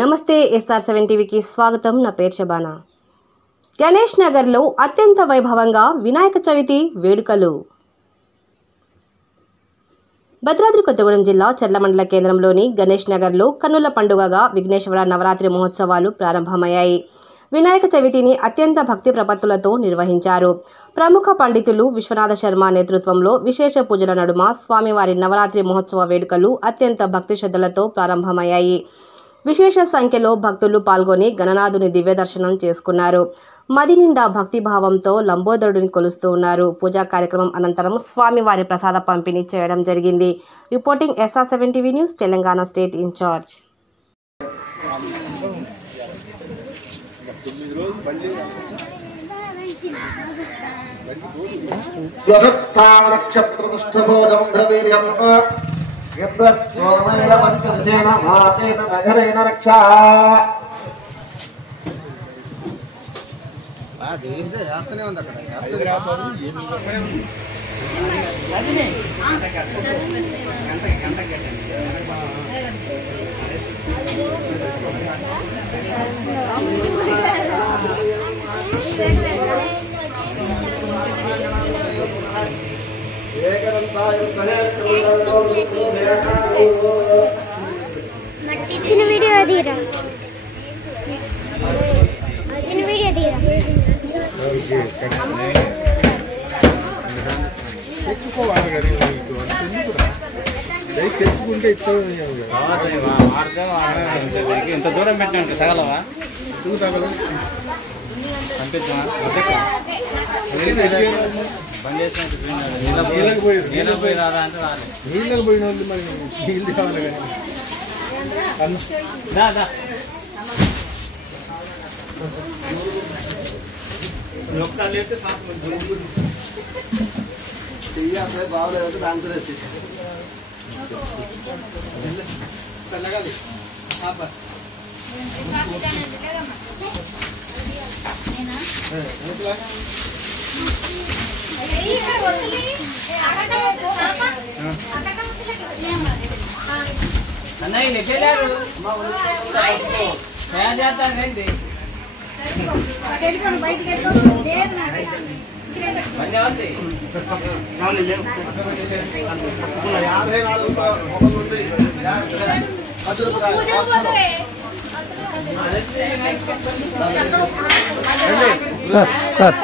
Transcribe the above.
నమస్తే SR7 టీవీకి స్వాగతం. నా పేరు శబానా. గణేష్ నగర్లో అత్యంత వైభవంగా వినాయక చవితి వేడుకలు. భద్రాద్రి కొత్తగూడెం జిల్లా చర్ల మండల కేంద్రంలోని గణేష్ నగర్లో కన్నుల పండుగగా విఘ్నేశ్వర నవరాత్రి మహోత్సవాలు ప్రారంభమయ్యాయి. వినాయక చవితిని అత్యంత భక్తి ప్రపత్తులతో నిర్వహించారు. ప్రముఖ పండితులు విశ్వనాథ శర్మ నేతృత్వంలో విశేష పూజల నడుమ స్వామివారి నవరాత్రి మహోత్సవ వేడుకలు అత్యంత భక్తి శ్రద్ధలతో ప్రారంభమయ్యాయి. విశేష సంఖ్యలో భక్తులు పాల్గొని గణనాథుని దివ్య దర్శనం చేసుకున్నారు. మది నిండా భక్తిభావంతో లంబోదరుడిని కొలుస్తూ ఉన్నారు. పూజా కార్యక్రమం అనంతరం స్వామివారి ప్రసాద పంపిణీ చేయడం జరిగింది. Reporting SR7 TV news, Telangana state in charge. చిన్న వీడియో తీరా తెచ్చుకోవాలి కదా తెచ్చుకుంటే ఇంత దూరం పెట్టినట్టు తగలవా నీళ్ళకి పోయిన వాళ్ళు మరి నీళ్ళు కావాలి కానీ ఒకసారి లేకపోతే అసలు బాగోలేదు దాంతో చల్లగాలి అన్నయ్య వెళ్ళారు చేస్తానండి సార్